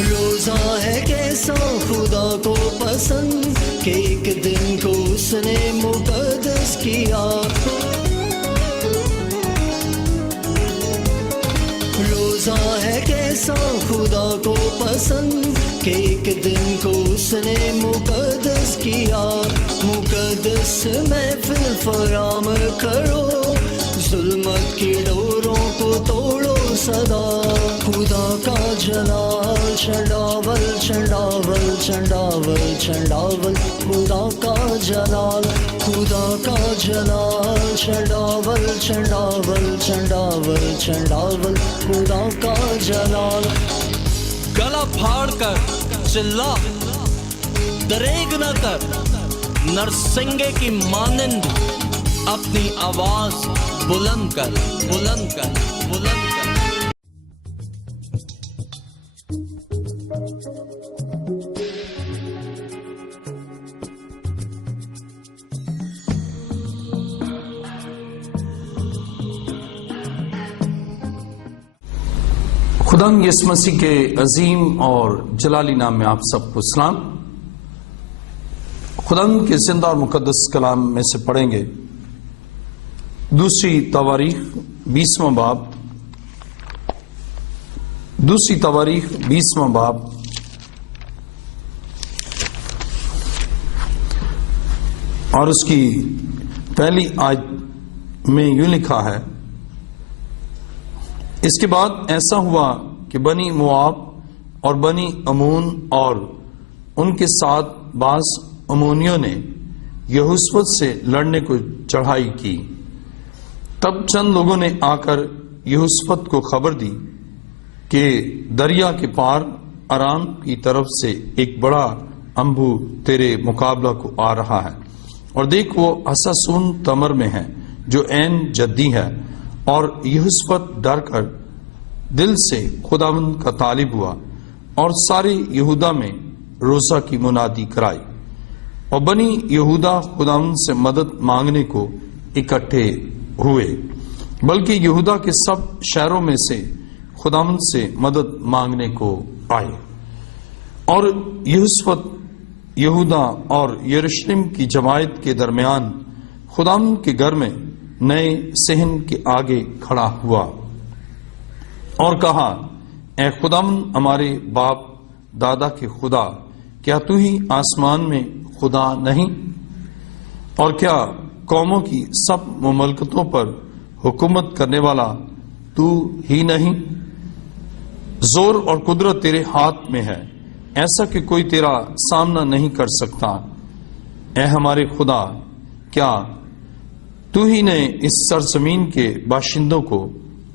روزہ ہے کیسا خدا کو پسند کہ ایک دن کو اس نے مقدس کیا. روزہ ہے کیسا خدا کو پسند کہ ایک دن کو اس نے مقدس کیا. مقدس محفل فراہم کرو، ظلمت کی ڈوروں کو توڑو صدا. خدا کا جلال چنڈاول چنڈاول چنڈاول چنڈاول. خدا کا جلال، خدا کا جلال چنڈاول چنڈاول چنڈاول چنڈاول. خدا کا جلال. گلا پھاڑ کر چلا، دریغ نہ کر، نرسنگے کی مانند اپنی آواز بلند کر، بلند کر، بلند کر. خداوند یسوع مسیح کے عظیم اور جلالی نام میں آپ سب کو سلام. خداوند کے زندہ اور مقدس کلام میں سے پڑھیں گے دوسری تواریخ 20واں باب، دوسری تواریخ 20واں باب اور اس کی پہلی آیت میں یوں لکھا ہے: اس کے بعد ایسا ہوا کہ بنی مواب اور بنی امون اور ان کے ساتھ بعض امونیوں نے یہوشفت سے لڑنے کو چڑھائی کی. تب چند لوگوں نے آ کر یہوشفت کو خبر دی کہ دریا کے پار ارام کی طرف سے ایک بڑا انبو تیرے مقابلہ کو آ رہا ہے، اور دیکھ وہ حساسون تمر میں ہے جو عین جدی ہے. اور یہوشفت ڈر کر دل سے خداوند کا طالب ہوا اور سارے یہودا میں روزہ کی منادی کرائی. اور بنی یہودا خداوند سے مدد مانگنے کو اکٹھے ہوئے، بلکہ یہودا کے سب شہروں میں سے خداوند سے مدد مانگنے کو آئے. اور یہوشفت یہودا اور یروشلم کی جماعت کے درمیان خداوند کے گھر میں نئے صحن کے آگے کھڑا ہوا اور کہا: اے خداوند ہمارے باپ دادا کے خدا، کیا تو ہی آسمان میں خدا نہیں؟ اور کیا قوموں کی سب مملکتوں پر حکومت کرنے والا تو ہی نہیں؟ زور اور قدرت تیرے ہاتھ میں ہے، ایسا کہ کوئی تیرا سامنا نہیں کر سکتا. اے ہمارے خدا، کیا تو ہی نے اس سرزمین کے باشندوں کو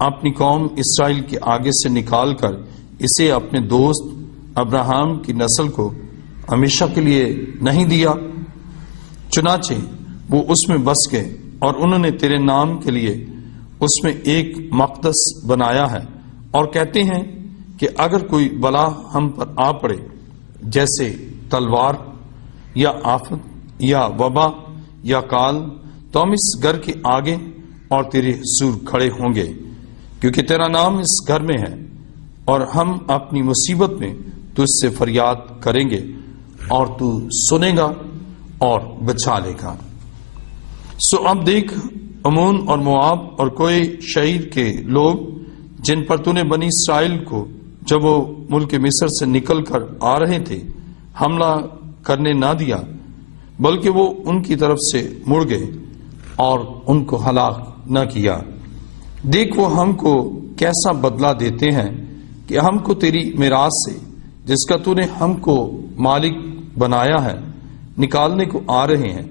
اپنی قوم اسرائیل کے آگے سے نکال کر اسے اپنے دوست ابراہم کی نسل کو ہمیشہ کے لیے نہیں دیا؟ چنانچہ وہ اس میں بس گئے اور انہوں نے تیرے نام کے لیے اس میں ایک مقدس بنایا ہے، اور کہتے ہیں کہ اگر کوئی بلا ہم پر آ پڑے، جیسے تلوار یا آفت یا وبا یا کال، تو ہم اس گھر کے آگے اور تیرے حضور کھڑے ہوں گے، کیونکہ تیرا نام اس گھر میں ہے، اور ہم اپنی مصیبت میں تجھ سے فریاد کریں گے اور تو سنے گا اور بچا لے گا. سو اب دیکھ، امون اور مواب اور کوئی شہیر کے لوگ جن پر تو نے بنی اسرائیل کو جب وہ ملک مصر سے نکل کر آ رہے تھے حملہ کرنے نہ دیا، بلکہ وہ ان کی طرف سے مڑ گئے اور ان کو ہلاک نہ کیا. دیکھ وہ ہم کو کیسا بدلہ دیتے ہیں کہ ہم کو تیری میراث سے، جس کا تو نے ہم کو مالک بنایا ہے، نکالنے کو آ رہے ہیں.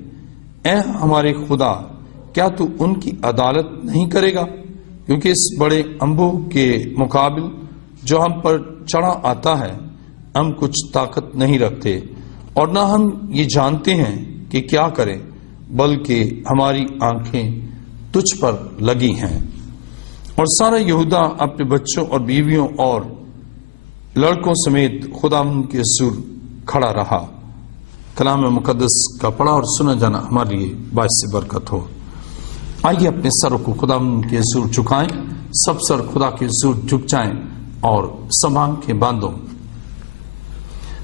اے ہمارے خدا، کیا تو ان کی عدالت نہیں کرے گا؟ کیونکہ اس بڑے انبو کے مقابل جو ہم پر چڑھا آتا ہے ہم کچھ طاقت نہیں رکھتے، اور نہ ہم یہ جانتے ہیں کہ کیا کریں، بلکہ ہماری آنکھیں تجھ پر لگی ہیں. اور سارا یہودا اپنے بچوں اور بیویوں اور لڑکوں سمیت خداوند کے حضور کھڑا رہا. کلام مقدس کا پڑھا اور سنا جانا ہمارے لیے باعث برکت ہو. آئیے اپنے سر کو خداوند کے حضور جھکائیں، سب سر خدا کے حضور جھک جائیں اور سب آنکھیں باندھو.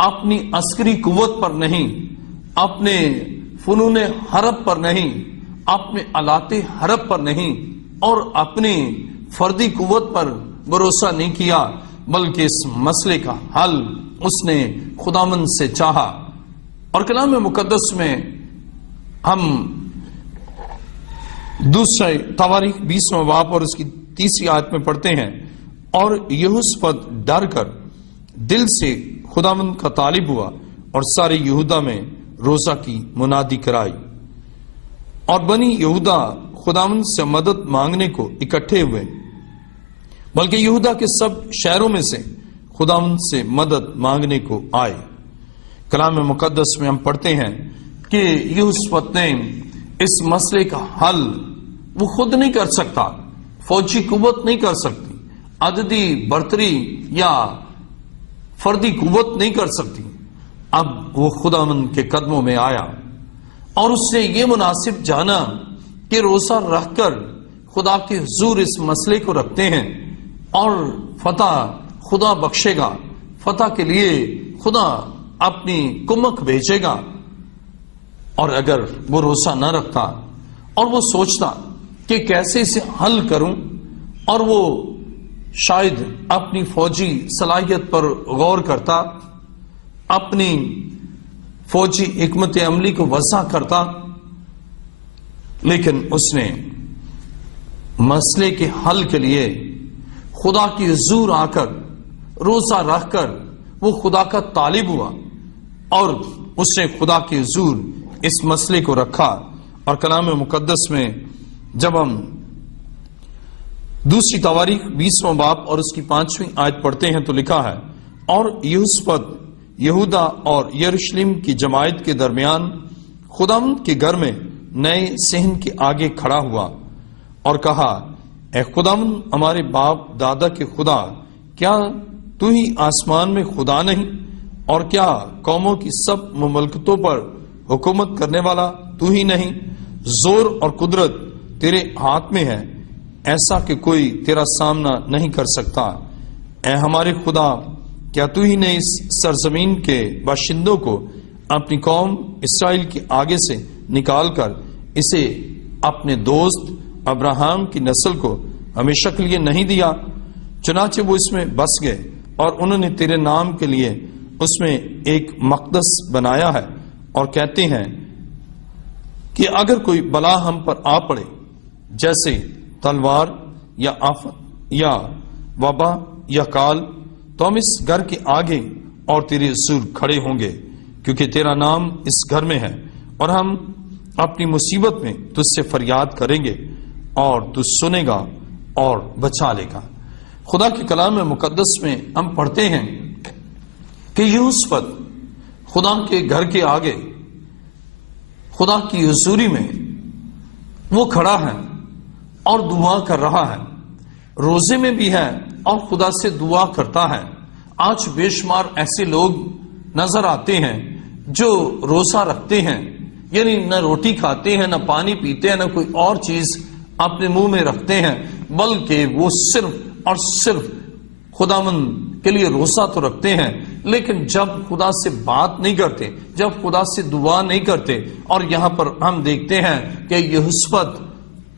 اپنی عسکری قوت پر نہیں، اپنے فنون حرب پر نہیں، اپنے آلات حرب پر نہیں اور اپنی فردی قوت پر بھروسہ نہیں کیا، بلکہ اس مسئلے کا حل اس نے خداوند سے چاہا۔ اور کلام مقدس میں ہم دوسرے تواریخ 20واں باب اور اس کی 3 آیت میں پڑھتے ہیں، اور یہوشافط ڈر کر دل سے خداوند کا طالب ہوا اور سارے یہودا میں روزہ کی منادی کرائی، اور بنی یہودا خداوند سے مدد مانگنے کو اکٹھے ہوئے، بلکہ یہودا کے سب شہروں میں سے خداوند سے مدد مانگنے کو آئے۔ کلام مقدس میں ہم پڑھتے ہیں کہ یہوشافط نے اس مسئلے کا حل وہ خود نہیں کر سکتا، فوجی قوت نہیں کر سکتی، عددی برتری یا فردی قوت نہیں کر سکتی۔ اب وہ خداوند کے قدموں میں آیا اور اس نے یہ مناسب جانا کہ روزہ رکھ کر خدا کے حضور اس مسئلے کو رکھتے ہیں اور فتح خدا بخشے گا، فتح کے لیے خدا اپنی کمک بھیجے گا۔ اور اگر وہ روزہ نہ رکھتا اور وہ سوچتا کہ کیسے اسے حل کروں، اور وہ شاید اپنی فوجی صلاحیت پر غور کرتا، اپنی فوجی حکمت عملی کو وضع کرتا، لیکن اس نے مسئلے کے حل کے لیے خدا کی حضور آ کر روزہ رکھ کر وہ خدا کا طالب ہوا، اور اس نے خدا کی حضور اس مسئلے کو رکھا۔ اور کلام مقدس میں جب ہم دوسری تواریخ 20واں باب اور اس کی 5ویں آیت پڑھتے ہیں تو لکھا ہے، اور یہوشافط یہودا اور یروشلم کی جماعت کے درمیان خداوند کے گھر میں نئے صحن کے آگے کھڑا ہوا اور کہا، اے خداوند ہمارے باپ دادا کے خدا، کیا تو ہی آسمان میں خدا نہیں؟ اور کیا قوموں کی سب مملکتوں پر حکومت کرنے والا تو ہی نہیں؟ زور اور قدرت تیرے ہاتھ میں ہے، ایسا کہ کوئی تیرا سامنا نہیں کر سکتا۔ اے ہمارے خدا، کیا تو ہی نے اس سرزمین کے باشندوں کو اپنی قوم اسرائیل کے آگے سے نکال کر اسے اپنے دوست ابراہیم کی نسل کو ہمیشہ کے لیے نہیں دیا؟ چنانچہ وہ اس میں بس گئے اور انہوں نے تیرے نام کے لیے اس میں ایک مقدس بنایا ہے، اور کہتے ہیں کہ اگر کوئی بلا ہم پر آ پڑے، جیسے تلوار یا آفت یا وبا یا کال، تو ہم اس گھر کے آگے اور تیرے حضور کھڑے ہوں گے، کیونکہ تیرا نام اس گھر میں ہے، اور ہم اپنی مصیبت میں تجھ سے فریاد کریں گے اور تو سنے گا اور بچا لے گا۔ خدا کے کلام مقدس میں ہم پڑھتے ہیں کہ یہوشافط خدا کے گھر کے آگے خدا کی حضوری میں وہ کھڑا ہے اور دعا کر رہا ہے، روزے میں بھی ہے اور خدا سے دعا کرتا ہے۔ آج بے شمار ایسے لوگ نظر آتے ہیں جو روزہ رکھتے ہیں، یعنی نہ روٹی کھاتے ہیں، نہ پانی پیتے ہیں، نہ کوئی اور چیز اپنے منہ میں رکھتے ہیں، بلکہ وہ صرف اور صرف خداوند کے لیے روزہ تو رکھتے ہیں، لیکن جب خدا سے بات نہیں کرتے، جب خدا سے دعا نہیں کرتے۔ اور یہاں پر ہم دیکھتے ہیں کہ یہوشافط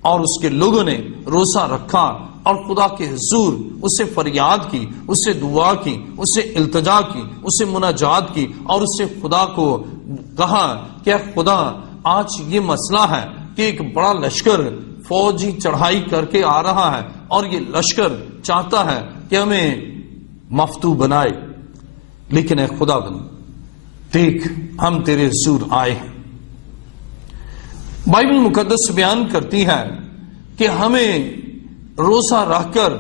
اور اس کے لوگوں نے روزہ رکھا اور خدا کے حضور اسے فریاد کی، اسے دعا کی، اسے التجا کی، اسے مناجات کی، اور اسے خدا کو کہا کہ خدا آج یہ مسئلہ ہے کہ ایک بڑا لشکر فوجی چڑھائی کر کے آ رہا ہے، اور یہ لشکر چاہتا ہے کہ ہمیں مفتو بنائے، لیکن اے خدا بند دیکھ ہم تیرے حضور آئے ہیں۔ بائبل مقدس بیان کرتی ہے کہ ہمیں روزہ رکھ کر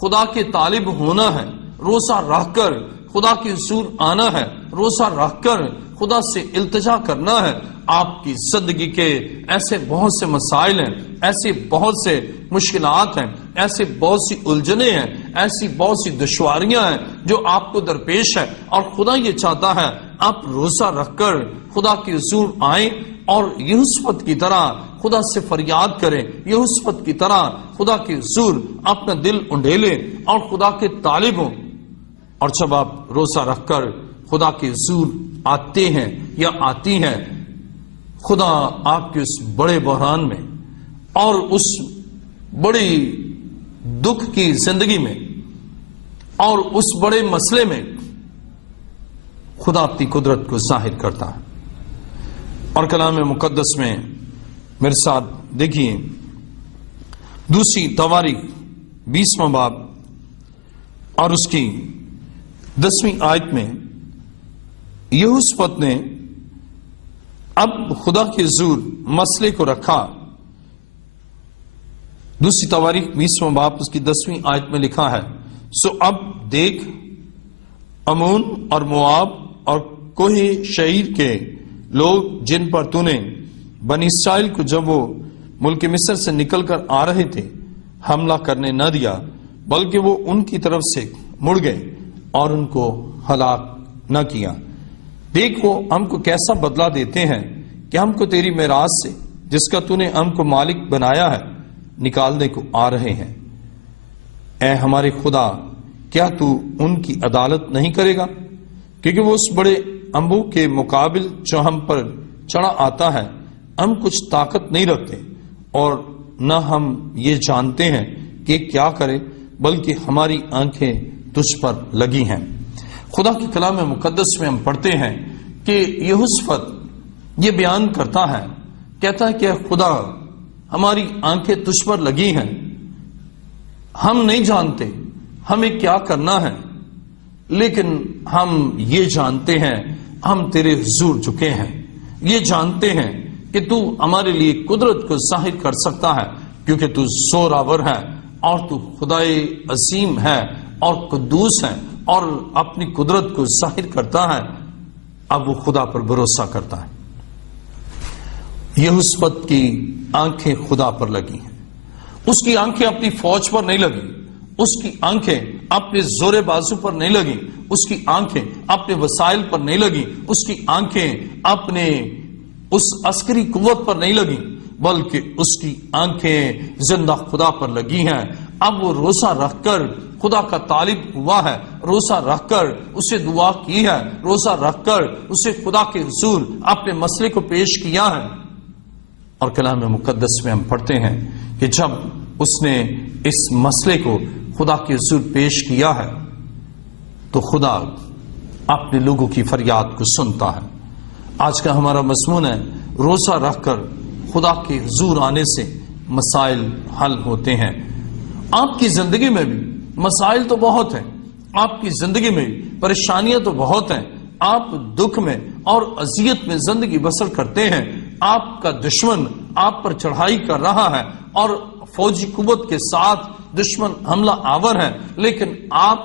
خدا کے طالب ہونا ہے، روزہ رکھ کر خدا کے حضور آنا ہے، روزہ رکھ کر خدا سے التجا کرنا ہے۔ آپ کی زندگی کے ایسے بہت سے مسائل ہیں، ایسے بہت سے مشکلات ہیں، ایسے بہت سی الجھنیں ہیں، ایسی بہت سی دشواریاں ہیں جو آپ کو درپیش ہے، اور خدا یہ چاہتا ہے آپ روزہ رکھ کر خدا کے حضور آئیں اور یہوشافط کی طرح خدا سے فریاد کریں، یہوشافط کی طرح خدا کے حضور اپنا دل انڈیلیں اور خدا کے طالب ہوں۔ اور جب آپ روزہ رکھ کر خدا کے حضور آتے ہیں یا آتی ہیں، خدا آپ کے اس بڑے بحران میں اور اس بڑی دکھ کی زندگی میں اور اس بڑے مسئلے میں خدا اپنی قدرت کو ظاہر کرتا ہے۔ اور کلام مقدس میں میرے ساتھ دیکھیے دوسری تواریخ 20واں باب اور اس کی 10ویں آیت میں یہوشافت نے اب خدا کے حضور مسئلے کو رکھا۔ دوسری تواریخ 20واں باب اس کی 10ویں آیت میں لکھا ہے، سو اب دیکھ امون اور مواب اور کوہ شعیر کے لوگ جن پر تو نے بنی اسرائیل کو جب وہ ملک مصر سے نکل کر آ رہے تھے حملہ کرنے نہ دیا، بلکہ وہ ان کی طرف سے مڑ گئے اور ان کو ہلاک نہ کیا۔ دیکھ وہ ہم کو کیسا بدلہ دیتے ہیں کہ ہم کو تیری میراث سے جس کا تو نے ہم کو مالک بنایا ہے نکالنے کو آ رہے ہیں۔ اے ہمارے خدا، کیا تو ان کی عدالت نہیں کرے گا؟ کیونکہ وہ اس بڑے انبوہ کے مقابل جو ہم پر چڑھا آتا ہے ہم کچھ طاقت نہیں رکھتے، اور نہ ہم یہ جانتے ہیں کہ کیا کرے، بلکہ ہماری آنکھیں تجھ پر لگی ہیں۔ خدا کے کلام مقدس میں ہم پڑھتے ہیں کہ یہوشافت یہ بیان کرتا ہے، کہتا ہے کہ خدا ہماری آنکھیں تجھ پر لگی ہیں، ہم نہیں جانتے ہمیں کیا کرنا ہے، لیکن ہم یہ جانتے ہیں ہم تیرے حضور جھکے ہیں، یہ جانتے ہیں کہ تو ہمارے لیے قدرت کو ظاہر کر سکتا ہے، کیونکہ تو زوراور ہے اور تو خدائے عظیم ہے اور قدوس ہے اور اپنی قدرت کو ظاہر کرتا ہے۔ اب وہ خدا پر بھروسہ کرتا ہے۔ یہوشافت کی آنکھیں خدا پر لگی ہیں، اس کی آنکھیں اپنی فوج پر نہیں لگی، اس کی آنکھیں اپنے زور بازو پر نہیں لگی، اس کی آنکھیں اپنے وسائل پر نہیں لگی، اس کی آنکھیں اپنے اس عسکری قوت پر نہیں لگی، بلکہ اس کی آنکھیں زندہ خدا پر لگی ہیں۔ اب وہ روزہ رکھ کر خدا کا طالب ہوا ہے، روزہ رکھ کر اسے دعا کی ہے، روزہ رکھ کر اسے خدا کے حضور اپنے مسئلے کو پیش کیا ہے۔ اور کلام مقدس میں ہم پڑھتے ہیں کہ جب اس نے اس مسئلے کو خدا کے حضور پیش کیا ہے تو خدا اپنے لوگوں کی فریاد کو سنتا ہے۔ آج کا ہمارا مضمون ہے، روزہ رکھ کر خدا کے حضور آنے سے مسائل حل ہوتے ہیں۔ آپ کی زندگی میں بھی مسائل تو بہت ہیں، آپ کی زندگی میں بھی پریشانیاں تو بہت ہیں، آپ دکھ میں اور اذیت میں زندگی بسر کرتے ہیں، آپ کا دشمن آپ پر چڑھائی کر رہا ہے اور فوجی قوت کے ساتھ دشمن حملہ آور ہے، لیکن آپ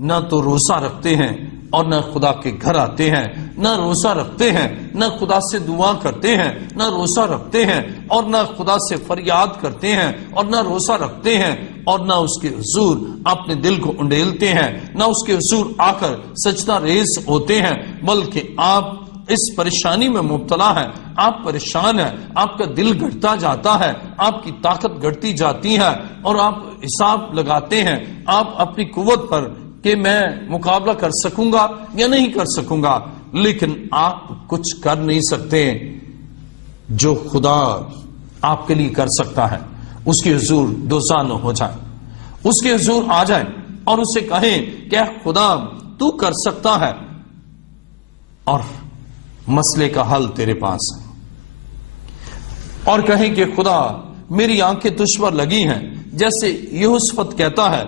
نہ تو روزہ رکھتے ہیں اور نہ خدا کے گھر آتے ہیں، نہ روزہ رکھتے ہیں نہ خدا سے دعا کرتے ہیں، نہ روزہ رکھتے ہیں اور نہ خدا سے فریاد کرتے ہیں، اور نہ روزہ رکھتے ہیں اور نہ اس کے حضور اپنے دل کو انڈیلتے ہیں، نہ اس کے حضور آ کر سجدہ ریز ہوتے ہیں، بلکہ آپ اس پریشانی میں مبتلا ہے، آپ پریشان ہیں، آپ کا دل گھٹتا جاتا ہے، آپ کی طاقت گھٹتی جاتی ہے اور آپ حساب لگاتے ہیں آپ اپنی قوت پر کہ میں مقابلہ کر سکوں گا یا نہیں کر سکوں گا، لیکن آپ کچھ کر نہیں سکتے۔ جو خدا آپ کے لیے کر سکتا ہے اس کے حضور دوزانو ہو جائیں، اس کے حضور آ جائیں اور اسے کہیں کہ خدا تو کر سکتا ہے اور مسئلے کا حل تیرے پاس ہے، اور کہیں کہ خدا میری آنکھیں تجھ پر لگی ہیں، جیسے یہوشافت کہتا ہے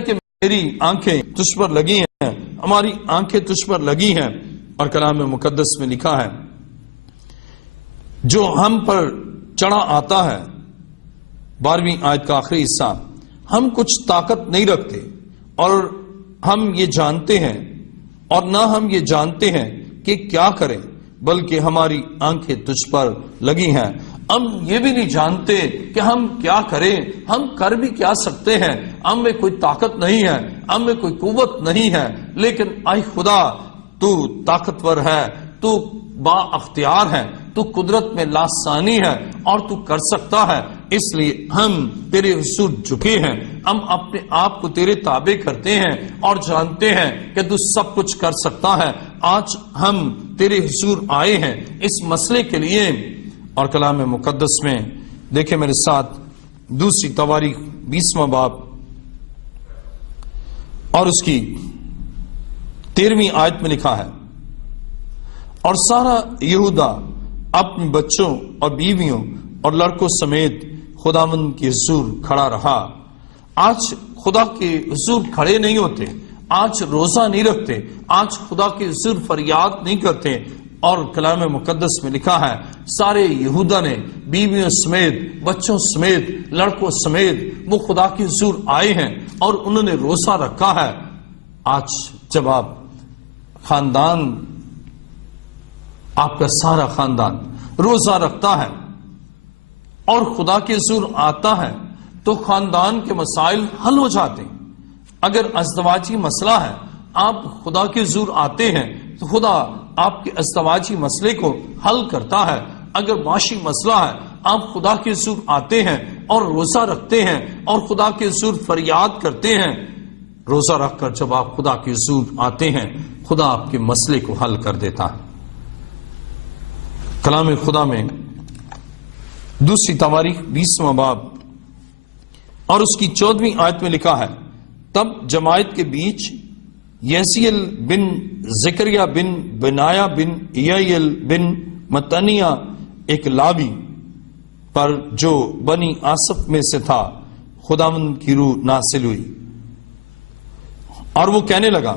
کہ میری آنکھیں تجھ پر لگی ہیں، ہماری آنکھیں تجھ پر لگی ہیں۔ اور کلام مقدس میں لکھا ہے جو ہم پر چڑھا آتا ہے، 12ویں آیت کا آخری حصہ، ہم کچھ طاقت نہیں رکھتے اور ہم یہ جانتے ہیں اور نہ ہم یہ جانتے ہیں کہ کیا کریں، بلکہ ہماری آنکھیں تجھ پر لگی ہیں۔ ہم یہ بھی نہیں جانتے کہ ہم کیا کریں، ہم کر بھی کیا سکتے ہیں، ہم میں کوئی طاقت نہیں ہے، ہم میں کوئی قوت نہیں ہے، لیکن اے خدا تو طاقتور ہے، تو با اختیار ہے، تو قدرت میں لاسانی ہے اور تو کر سکتا ہے۔ اس لیے ہم تیرے حضور جھکے ہیں، ہم اپنے آپ کو تیرے تابع کرتے ہیں اور جانتے ہیں کہ تو سب کچھ کر سکتا ہے۔ آج ہم تیرے حضور آئے ہیں اس مسئلے کے لیے۔ اور کلام مقدس میں دیکھیں میرے ساتھ دوسری تواریخ 20واں باب اور اس کی 13ویں آیت میں لکھا ہے، اور سارا یہودا اپنے بچوں اور بیویوں اور لڑکوں سمیت خداوند کے حضور کھڑا رہا۔ آج خدا کے حضور کھڑے نہیں ہوتے، آج روزہ نہیں رکھتے، آج خدا کے حضور فریاد نہیں کرتے۔ اور کلام مقدس میں لکھا ہے سارے یہودا نے بیویوں سمیت، بچوں سمیت، لڑکوں سمیت وہ خدا کے حضور آئے ہیں اور انہوں نے روزہ رکھا ہے۔ آج جب آپ خاندان، آپ کا سارا خاندان روزہ رکھتا ہے اور خدا کے حضور آتا ہے تو خاندان کے مسائل حل ہو جاتے ہیں۔ اگر ازدواجی مسئلہ ہے، آپ خدا کے حضور آتے ہیں تو خدا آپ کے ازدواجی مسئلے کو حل کرتا ہے۔ اگر معاشی مسئلہ ہے، آپ خدا کے حضور آتے ہیں اور روزہ رکھتے ہیں اور خدا کے حضور فریاد کرتے ہیں۔ روزہ رکھ کر جب آپ خدا کے حضور آتے ہیں، خدا آپ کے مسئلے کو حل کر دیتا ہے۔ کلام خدا میں دوسری تواریخ 20واں باب اور اس کی 14ویں آیت میں لکھا ہے، تب جماعت کے بیچ یسیل بن زکریا بن بنایا بن ایل بن متنیہ ایک لاوی پر جو بنی آصف میں سے تھا خداوند کی روح نازل ہوئی، اور وہ کہنے لگا،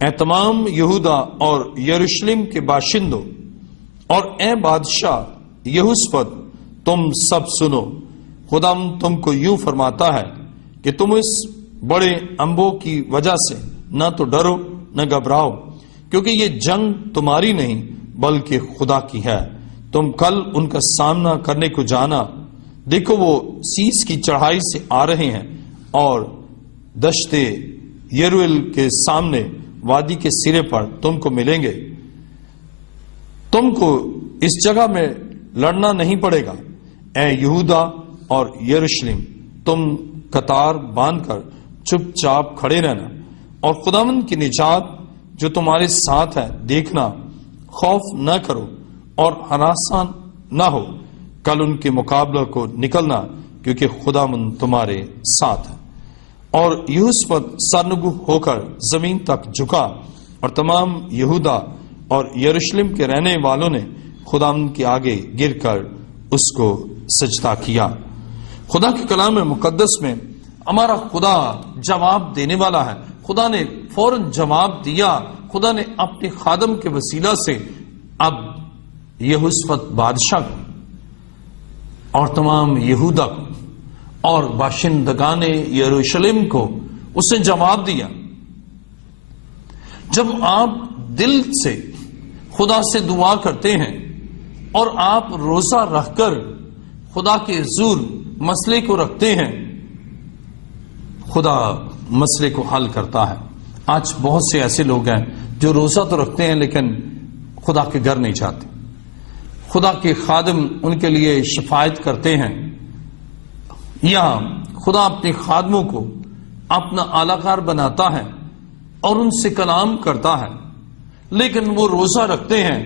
اے تمام یہودا اور یروشلم کے باشندوں اور اے بادشاہ یہوشافت، تم سب سنو، خداوند تم کو یوں فرماتا ہے کہ تم اس بڑے انبوں کی وجہ سے نہ تو ڈرو نہ گھبراؤ، کیونکہ یہ جنگ تمہاری نہیں بلکہ خدا کی ہے۔ تم کل ان کا سامنا کرنے کو جانا، دیکھو وہ سیس کی چڑھائی سے آ رہے ہیں اور دشت یرویل کے سامنے وادی کے سرے پر تم کو ملیں گے۔ تم کو اس جگہ میں لڑنا نہیں پڑے گا، اے یہودا اور یروشلم، تم قطار باندھ کر چپ چاپ کھڑے رہنا اور خداوند کی نجات جو تمہارے ساتھ ہے دیکھنا، خوف نہ کرو اور ہراساں نہ ہو، کل ان کے مقابلہ کو نکلنا کیونکہ خداوند تمہارے ساتھ ہے۔ اور یہوشافت سرنگو ہو کر زمین تک جھکا اور تمام یہودا اور یروشلم کے رہنے والوں نے خداوند کے آگے گر کر اس کو سجدہ کیا۔ خدا کے کلام مقدس میں ہمارا خدا جواب دینے والا ہے۔ خدا نے فوراً جواب دیا۔ خدا نے اپنے خادم کے وسیلہ سے اب یہوشافت بادشاہ کو اور تمام یہودا کو اور باشندگان یروشلم کو اس نے جواب دیا۔ جب آپ دل سے خدا سے دعا کرتے ہیں اور آپ روزہ رکھ کر خدا کے حضور مسئلے کو رکھتے ہیں، خدا مسئلے کو حل کرتا ہے۔ آج بہت سے ایسے لوگ ہیں جو روزہ تو رکھتے ہیں لیکن خدا کے گھر نہیں جاتے۔ خدا کے خادم ان کے لیے شفاعت کرتے ہیں، یا خدا اپنے خادموں کو اپنا اعلی کار بناتا ہے اور ان سے کلام کرتا ہے، لیکن وہ روزہ رکھتے ہیں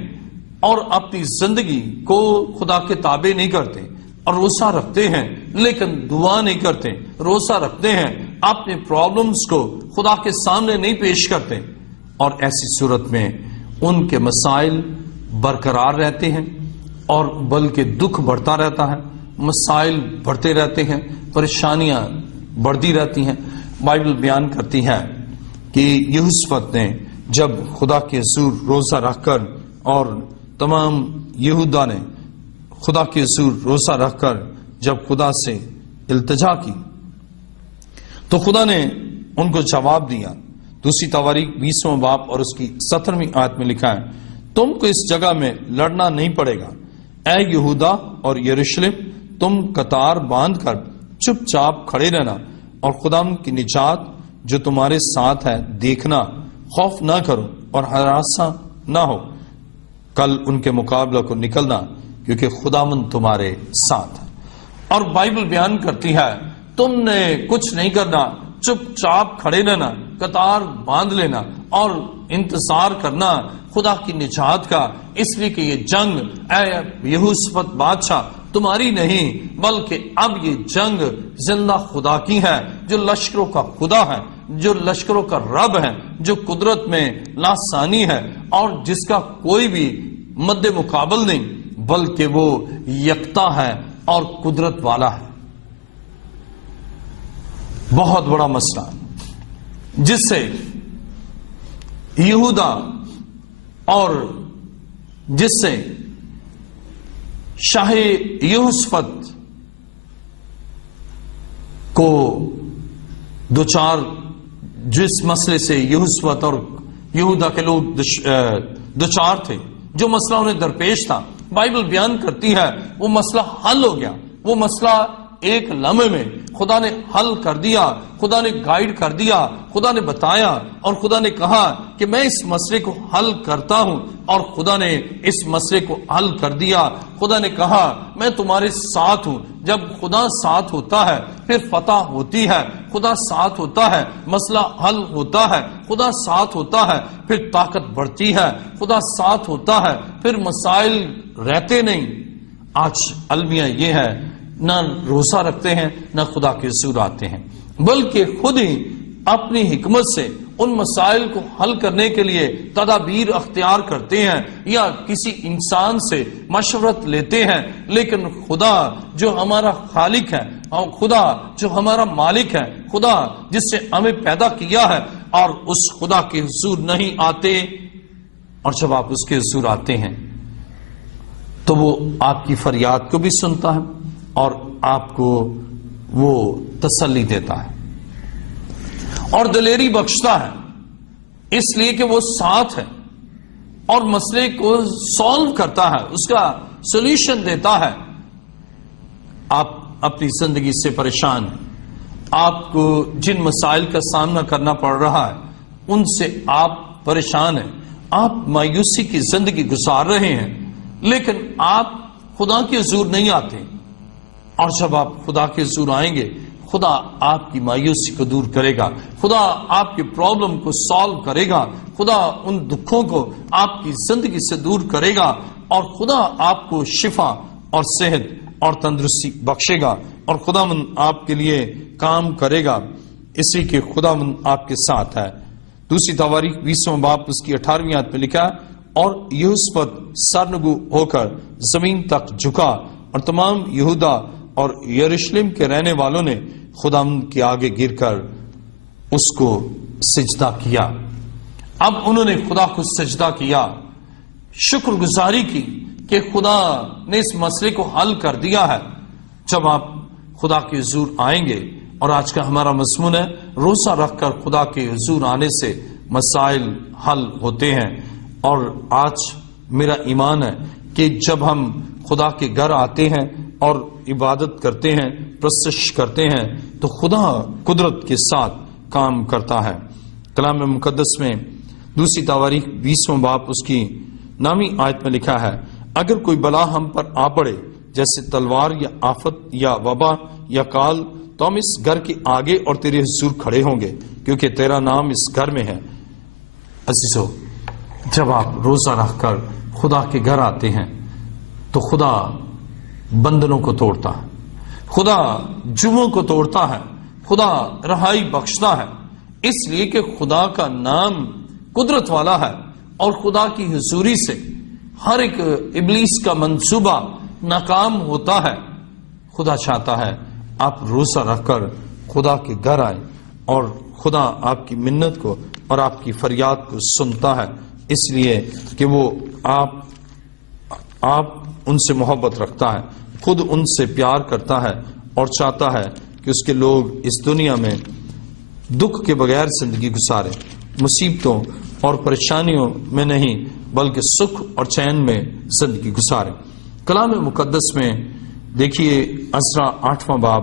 اور اپنی زندگی کو خدا کے تابع نہیں کرتے، اور روزہ رکھتے ہیں لیکن دعا نہیں کرتے، روزہ رکھتے ہیں اپنے پرابلمز کو خدا کے سامنے نہیں پیش کرتے، اور ایسی صورت میں ان کے مسائل برقرار رہتے ہیں اور بلکہ دکھ بڑھتا رہتا ہے، مسائل بڑھتے رہتے ہیں، پریشانیاں بڑھتی رہتی ہیں۔ بائبل بیان کرتی ہے کہ یہوشافت نے جب خدا کے حضور روزہ رکھ کر اور تمام یہودا نے خدا کے حضور روزہ رکھ کر جب خدا سے التجا کی تو خدا نے ان کو جواب دیا۔ دوسری تواریخ 20واں باب اور اس کی 17ویں آیت میں لکھا ہے، تم کو اس جگہ میں لڑنا نہیں پڑے گا، اے یہودا اور یروشلم، تم قطار باندھ کر چپ چاپ کھڑے رہنا اور خداوند کی نجات جو تمہارے ساتھ ہے دیکھنا، خوف نہ کرو اور ہراساں نہ ہو، کل ان کے مقابلہ کو نکلنا کیونکہ خداوند تمہارے ساتھ ہے۔ اور بائبل بیان کرتی ہے تم نے کچھ نہیں کرنا، چپ چاپ کھڑے رہنا، قطار باندھ لینا اور انتظار کرنا خدا کی نجات کا، اس لیے کہ یہ جنگ اے یہوشافط بادشاہ تمہاری نہیں بلکہ اب یہ جنگ زندہ خدا کی ہے، جو لشکروں کا خدا ہے، جو لشکروں کا رب ہے، جو قدرت میں لاسانی ہے اور جس کا کوئی بھی مد مقابل نہیں، بلکہ وہ یکتا ہے اور قدرت والا ہے۔ بہت بڑا مسئلہ جس سے یہودا اور جس سے شاہ یہوشافط کو دوچار، جس مسئلے سے یہوشافط اور یہودا کے لوگ دوچار تھے، جو مسئلہ انہیں درپیش تھا، بائبل بیان کرتی ہے وہ مسئلہ حل ہو گیا۔ وہ مسئلہ ایک لمحے میں خدا نے حل کر دیا، خدا نے گائیڈ کر دیا، خدا نے بتایا اور خدا نے کہا کہ میں اس مسئلے کو حل کرتا ہوں، اور خدا نے اس مسئلے کو حل کر دیا۔ خدا نے کہا میں تمہارے ساتھ ہوں۔ جب خدا ساتھ ہوتا ہے پھر فتح ہوتی ہے، خدا ساتھ ہوتا ہے مسئلہ حل ہوتا ہے، خدا ساتھ ہوتا ہے پھر طاقت بڑھتی ہے، خدا ساتھ ہوتا ہے پھر مسائل رہتے نہیں۔ آج المیہ یہ ہے، نہ روزہ رکھتے ہیں نہ خدا کے حضور آتے ہیں، بلکہ خود ہی اپنی حکمت سے ان مسائل کو حل کرنے کے لیے تدابیر اختیار کرتے ہیں یا کسی انسان سے مشورت لیتے ہیں، لیکن خدا جو ہمارا خالق ہے اور خدا جو ہمارا مالک ہے، خدا جس سے ہمیں پیدا کیا ہے، اور اس خدا کے حضور نہیں آتے۔ اور جب آپ اس کے حضور آتے ہیں تو وہ آپ کی فریاد کو بھی سنتا ہے اور آپ کو وہ تسلی دیتا ہے اور دلیری بخشتا ہے، اس لیے کہ وہ ساتھ ہے اور مسئلے کو سالو کرتا ہے، اس کا سولوشن دیتا ہے۔ آپ اپنی زندگی سے پریشان ہیں، آپ کو جن مسائل کا سامنا کرنا پڑ رہا ہے ان سے آپ پریشان ہیں، آپ مایوسی کی زندگی گزار رہے ہیں، لیکن آپ خدا کے حضور نہیں آتے۔ اور جب آپ خدا کے حضور آئیں گے، خدا آپ کی مایوسی کو دور کرے گا، خدا آپ کے پرابلم کو سالو کرے گا، خدا ان دکھوں کو آپ کی زندگی سے دور کرے گا، اور خدا آپ کو شفا اور صحت اور تندرستی بخشے گا، اور خدا من آپ کے لیے کام کرے گا، اسی کے خدا من آپ کے ساتھ ہے۔ دوسری تواریخ 20واں باب اس کی 18ویں آیت میں لکھا، اور یہوشافط سرنگو ہو کر زمین تک جھکا، اور تمام یہودا اور یروشلم کے رہنے والوں نے خداوند کے آگے گر کر اس کو سجدہ کیا۔ اب انہوں نے خدا کو سجدہ کیا، شکر گزاری کی کہ خدا نے اس مسئلے کو حل کر دیا ہے۔ جب آپ خدا کے حضور آئیں گے، اور آج کا ہمارا مضمون ہے روزہ رکھ کر خدا کے حضور آنے سے مسائل حل ہوتے ہیں، اور آج میرا ایمان ہے کہ جب ہم خدا کے گھر آتے ہیں اور عبادت کرتے ہیں، پرستش کرتے ہیں، تو خدا قدرت کے ساتھ کام کرتا ہے۔ کلام مقدس میں دوسری تواریخ 20واں باب اس کی 9ویں آیت میں لکھا ہے، اگر کوئی بلا ہم پر آ پڑے جیسے تلوار یا آفت یا وبا یا کال، تو ہم اس گھر کے آگے اور تیرے حضور کھڑے ہوں گے، کیونکہ تیرا نام اس گھر میں ہے۔ عزیزو، جب آپ روزہ رکھ کر خدا کے گھر آتے ہیں تو خدا بندنوں کو توڑتا ہے، خدا جموں کو توڑتا ہے، خدا رہائی بخشتا ہے، اس لیے کہ خدا کا نام قدرت والا ہے، اور خدا کی حضوری سے ہر ایک ابلیس کا منصوبہ ناکام ہوتا ہے۔ خدا چاہتا ہے آپ روزہ رکھ کر خدا کے گھر آئیں، اور خدا آپ کی منت کو اور آپ کی فریاد کو سنتا ہے، اس لیے کہ وہ آپ ان سے محبت رکھتا ہے، خود ان سے پیار کرتا ہے، اور چاہتا ہے کہ اس کے لوگ اس دنیا میں دکھ کے بغیر زندگی گزارے، مصیبتوں اور پریشانیوں میں نہیں بلکہ سکھ اور چین میں زندگی گزارے۔ کلام مقدس میں دیکھیے عزرا 8واں باب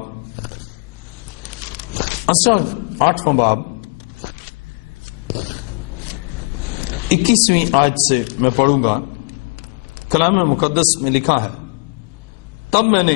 21ویں آیت سے میں پڑھوں گا۔ کلام مقدس میں لکھا ہے، تب میں نے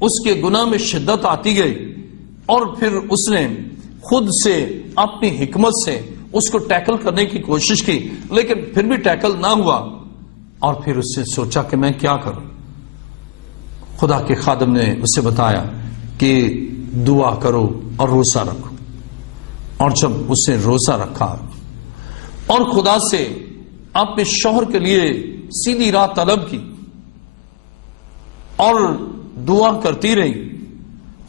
اس کے گناہ میں شدت آتی گئی اور پھر اس نے خود سے اپنی حکمت سے اس کو ٹیکل کرنے کی کوشش کی، لیکن پھر بھی ٹیکل نہ ہوا، اور پھر اس نے سوچا کہ میں کیا کروں۔ خدا کے خادم نے اسے بتایا کہ دعا کرو اور روزہ رکھو، اور جب اس نے روزہ رکھا اور خدا سے اپنے شوہر کے لیے سیدھی راہ طلب کی اور دعا کرتی رہی،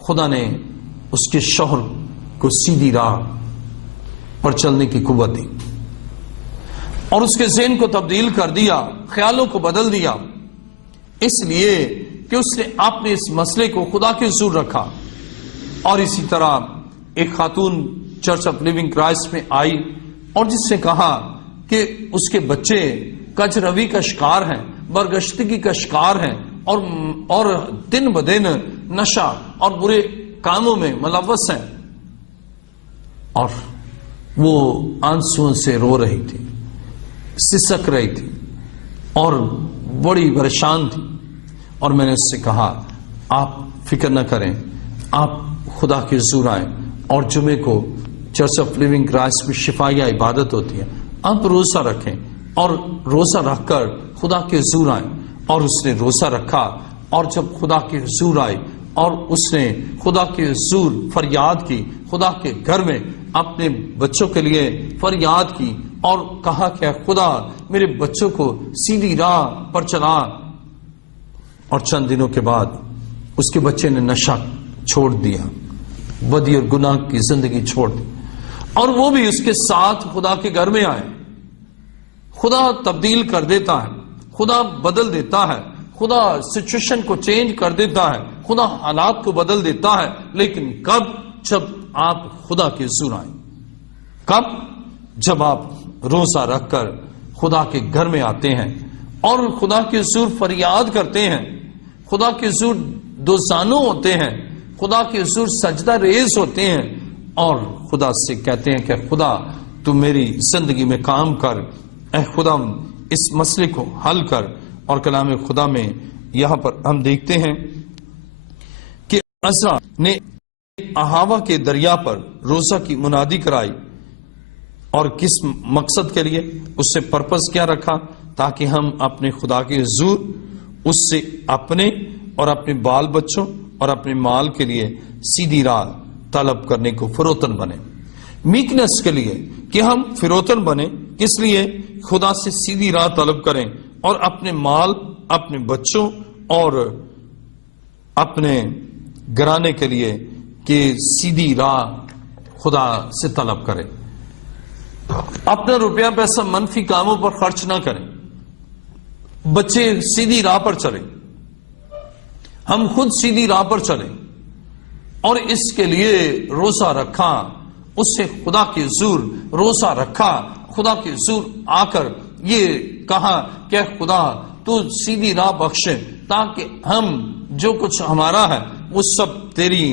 خدا نے اس کے شوہر کو سیدھی راہ پر چلنے کی قوت دی اور اس کے ذہن کو تبدیل کر دیا، خیالوں کو بدل دیا، اس لیے کہ اس نے اپنے اس مسئلے کو خدا کے حضور رکھا۔ اور اسی طرح ایک خاتون چرچ آف لیونگ کرائسٹ میں آئی اور جس نے کہا کہ اس کے بچے کج روی کا شکار ہیں، برگشتگی کا شکار ہیں، اور دن بدن نشہ اور برے کاموں میں ملوث ہیں، اور وہ آنسوؤں سے رو رہی تھی، سسک رہی تھی اور بڑی پریشان تھی۔ اور میں نے اس سے کہا آپ فکر نہ کریں، آپ خدا کے حضور آئیں، اور جمعے کو چرچ آف لیونگ کرائسٹ میں شفایہ عبادت ہوتی ہے، آپ روزہ رکھیں اور روزہ رکھ کر خدا کے حضور آئیں۔ اور اس نے روزہ رکھا، اور جب خدا کے حضور آئے اور اس نے خدا کے حضور فریاد کی، خدا کے گھر میں اپنے بچوں کے لیے فریاد کی اور کہا کہ اے خدا میرے بچوں کو سیدھی راہ پر چلا، اور چند دنوں کے بعد اس کے بچے نے نشہ چھوڑ دیا، بدی اور گناہ کی زندگی چھوڑ دی، اور وہ بھی اس کے ساتھ خدا کے گھر میں آئے۔ خدا تبدیل کر دیتا ہے، خدا بدل دیتا ہے، خدا سچویشن کو چینج کر دیتا ہے، خدا حالات کو بدل دیتا ہے، لیکن کب؟ جب آپ خدا کے حضور آئیں۔ کب؟ جب آپ روزہ رکھ کر خدا کے گھر میں آتے ہیں اور خدا کے حضور فریاد کرتے ہیں، خدا کے حضور دوزانو ہوتے ہیں، خدا کے حضور سجدہ ریز ہوتے ہیں، اور خدا سے کہتے ہیں کہ خدا تو میری زندگی میں کام کر، اے خدا اس مسئلے کو حل کر۔ اور کلام خدا میں یہاں پر ہم دیکھتے ہیں کہ عزرا نے احاوا کے دریا پر روزہ کی منادی کرائی، اور کس مقصد کے لیے؟ اس سے پرپس کیا رکھا؟ تاکہ ہم اپنے خدا کے حضور اس سے اپنے اور اپنے بال بچوں اور اپنے مال کے لیے سیدھی راہ طلب کرنے کو فروتن بنے۔ میکنس کے لیے کہ ہم فروتن بنے، کس لیے؟ خدا سے سیدھی راہ طلب کریں، اور اپنے مال، اپنے بچوں اور اپنے گھرانے کے لیے کہ سیدھی راہ خدا سے طلب کریں۔ اپنا روپیہ پیسہ منفی کاموں پر خرچ نہ کریں، بچے سیدھی راہ پر چلیں، ہم خود سیدھی راہ پر چلیں، اور اس کے لیے روزہ رکھا، اس سے خدا کے حضور روزہ رکھا، خدا کے حضور آ کر یہ کہا کہ خدا تو سیدھی راہ بخشے، تاکہ ہم جو کچھ ہمارا ہے وہ سب تیری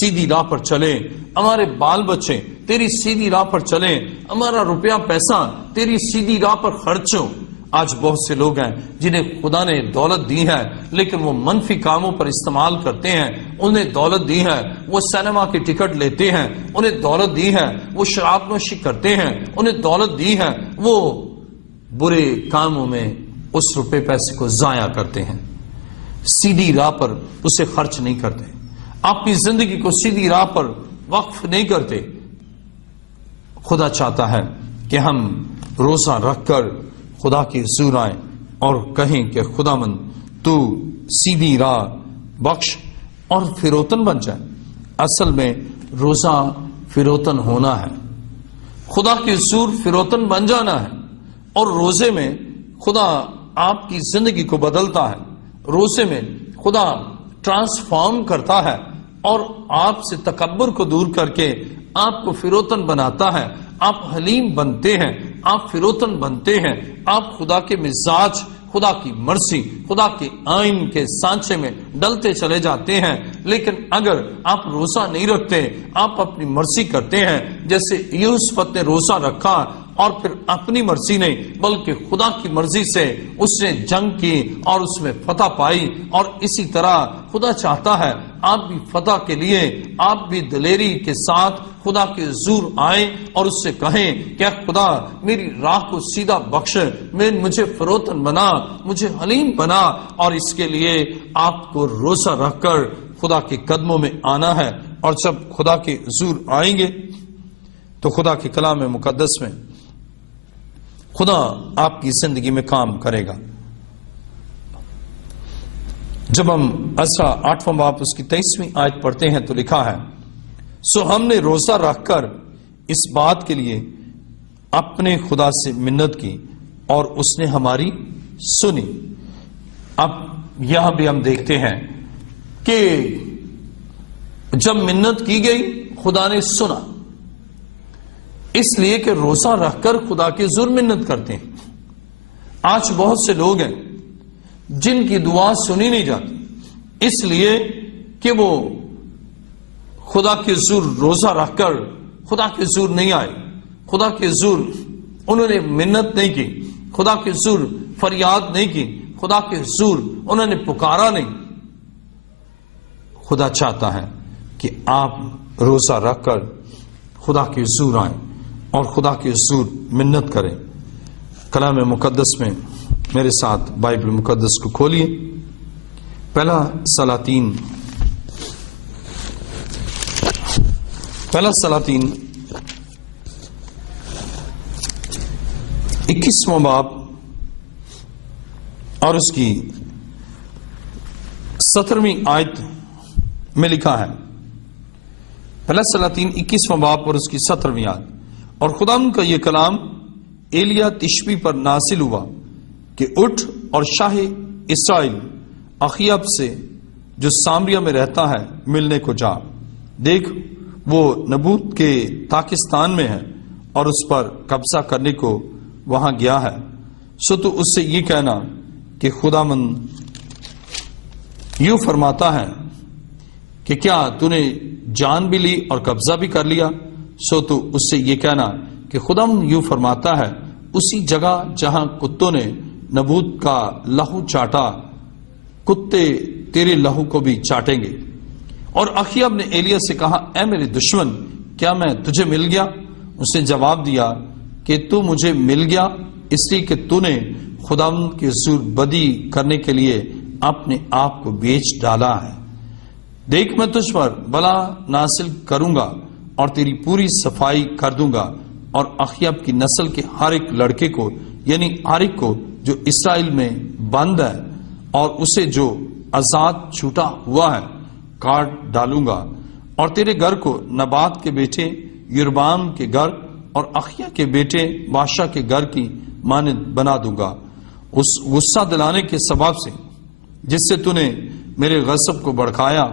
سیدھی راہ پر چلے، ہمارے بال بچے تیری سیدھی راہ پر چلیں، ہمارا روپیہ پیسہ تیری سیدھی راہ پر خرچ ہو۔ آج بہت سے لوگ ہیں جنہیں خدا نے دولت دی ہے لیکن وہ منفی کاموں پر استعمال کرتے ہیں۔ انہیں دولت دی ہے، وہ سینما کی ٹکٹ لیتے ہیں، انہیں دولت دی ہے، وہ شراب نوشی کرتے ہیں، انہیں دولت دی ہے، وہ برے کاموں میں اس روپے پیسے کو ضائع کرتے ہیں، سیدھی راہ پر اسے خرچ نہیں کرتے، اپنی زندگی کو سیدھی راہ پر وقف نہیں کرتے۔ خدا چاہتا ہے کہ ہم روزہ رکھ کر خدا کے حضور آئیں اور کہیں کہ خدا مند تو سیدھی راہ بخش اور فروتن بن جائے۔ اصل میں روزہ فروتن ہونا ہے، خدا کے حضور فروتن بن جانا ہے، اور روزے میں خدا آپ کی زندگی کو بدلتا ہے، روزے میں خدا ٹرانسفارم کرتا ہے اور آپ سے تکبر کو دور کر کے آپ کو فروتن بناتا ہے، آپ حلیم بنتے ہیں، آپ فروتن بنتے ہیں، آپ خدا کے مزاج، خدا کی مرضی، خدا کے آئین کے سانچے میں ڈلتے چلے جاتے ہیں۔ لیکن اگر آپ روزہ نہیں رکھتے، آپ اپنی مرضی کرتے ہیں، جیسے یوسف نے روزہ رکھا اور پھر اپنی مرضی نہیں بلکہ خدا کی مرضی سے اس نے جنگ کی اور اس میں فتح پائی. اور اسی طرح خدا چاہتا ہے آپ بھی فتح کے لیے آپ بھی دلیری کے ساتھ خدا کے حضور آئیں اور اس سے کہیں کہ خدا میری راہ کو سیدھا بخش، مجھے فروتن بنا، مجھے حلیم بنا. اور اس کے لیے آپ کو روزہ رکھ کر خدا کے قدموں میں آنا ہے. اور جب خدا کے حضور آئیں گے تو خدا کے کلام مقدس میں خدا آپ کی زندگی میں کام کرے گا. جب ہم عزرا 8واں باب اس کی 23ویں آیت پڑھتے ہیں تو لکھا ہے، سو ہم نے روزہ رکھ کر اس بات کے لیے اپنے خدا سے منت کی اور اس نے ہماری سنی. اب یہاں بھی ہم دیکھتے ہیں کہ جب منت کی گئی خدا نے سنا، اس لیے کہ روزہ رکھ کر خدا کے حضور منت کرتے ہیں. آج بہت سے لوگ ہیں جن کی دعا سنی نہیں جاتی اس لیے کہ وہ خدا کے حضور روزہ رکھ کر خدا کے حضور نہیں آئے، خدا کے حضور انہوں نے منت نہیں کی، خدا کے حضور فریاد نہیں کی، خدا کے حضور انہوں نے پکارا نہیں. خدا چاہتا ہے کہ آپ روزہ رکھ کر خدا کے حضور آئیں اور خدا کے حضور منت کریں. کلام مقدس میں میرے ساتھ بائبل مقدس کو کھولیے. پہلا سلاطین 21واں باب اور اس کی 17ویں آیت میں لکھا ہے. پہلا سلاطین 21واں باب اور اس کی 17ویں آیت. اور خدا کا یہ کلام ایلیا تشبی پر نازل ہوا کہ اٹھ اور شاہ اسرائیل اخیاب سے جو سامریہ میں رہتا ہے ملنے کو جا. دیکھ وہ نبوت کے پاکستان میں ہے اور اس پر قبضہ کرنے کو وہاں گیا ہے. سو تو اس سے یہ کہنا کہ خداوند یوں فرماتا ہے کہ کیا تو نے جان بھی لی اور قبضہ بھی کر لیا. سو تو اس سے یہ کہنا کہ خداوند یوں فرماتا ہے، اسی جگہ جہاں کتوں نے نبوت کا لہو چاٹا کتے تیرے لہو کو بھی چاٹیں گے. اور اخیاب نے ایلیا سے کہا، اے میرے دشمن، کیا میں تجھے مل گیا؟ اس نے جواب دیا کہ تو مجھے مل گیا اس لیے کہ تو نے خداوند کے حضور بدی کرنے کے لیے اپنے آپ کو بیچ ڈالا ہے. دیکھ میں تجھ پر بلا نازل کروں گا اور تیری پوری صفائی کر دوں گا. اور اخیاب کی نسل کے ہر ایک لڑکے کو یعنی ہر ایک کو جو اسرائیل میں بند ہے اور اسے جو آزاد چھوٹا ہوا ہے کاٹ ڈالوں گا. اور تیرے گھر کو نبات کے بیٹے یربام کے گھر اور اخیا کے بیٹے بادشاہ کے گھر کی مانند بنا دوں گا، اس غصہ دلانے کے سبب سے جس سے تو نے میرے غضب کو بڑھایا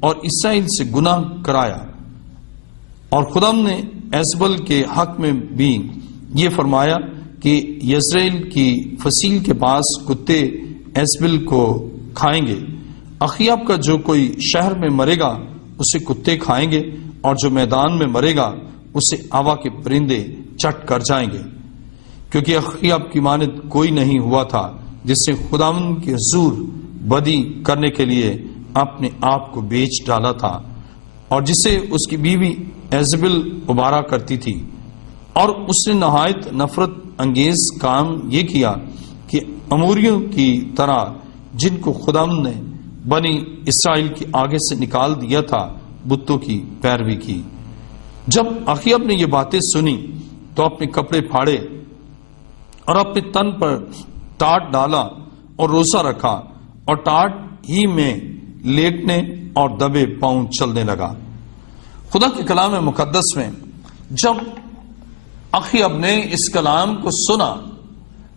اور اسرائیل سے گناہ کرایا. اور خدا نے ایزبل کے حق میں بھی یہ فرمایا کہ یزرائیل کی فصیل کے پاس کتے ایزبل کو کھائیں گے. اخیاب کا جو کوئی شہر میں مرے گا اسے کتے کھائیں گے، اور جو میدان میں مرے گا اسے ہوا کے پرندے چٹ کر جائیں گے. کیونکہ اخیاب کی مانند کوئی نہیں ہوا تھا جس سے خداوند کے حضور بدی کرنے کے لیے اپنے آپ کو بیچ ڈالا تھا، اور جسے اس کی بیوی ایزبل ابارا کرتی تھی. اور اس نے نہایت نفرت انگیز کام یہ کیا کہ اموریوں کی طرح جن کو خداوند نے بنی اسرائیل کے آگے سے نکال دیا تھا بتوں کی پیروی کی. جب اخیاب نے یہ باتیں سنی تو اپنے کپڑے پھاڑے اور اپنے تن پر ٹاٹ ڈالا اور روزہ رکھا اور ٹاٹ ہی میں لیٹنے اور دبے پاؤں چلنے لگا. خدا کے کلام مقدس میں جب اخیاب نے اس کلام کو سنا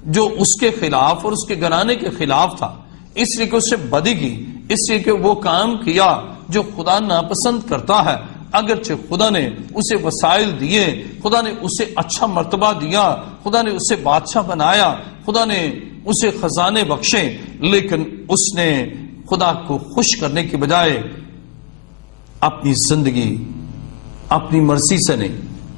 جو اس کے خلاف اور اس کے گھرانے کے خلاف تھا، اس لیے کہ اسے بدی کی، اس لیے کہ وہ کام کیا جو خدا ناپسند کرتا ہے. اگرچہ خدا نے اسے وسائل دیے، خدا نے اسے اچھا مرتبہ دیا، خدا نے اسے بادشاہ بنایا، خدا نے اسے خزانے بخشے، لیکن اس نے خدا کو خوش کرنے کی بجائے اپنی زندگی اپنی مرضی سے نہیں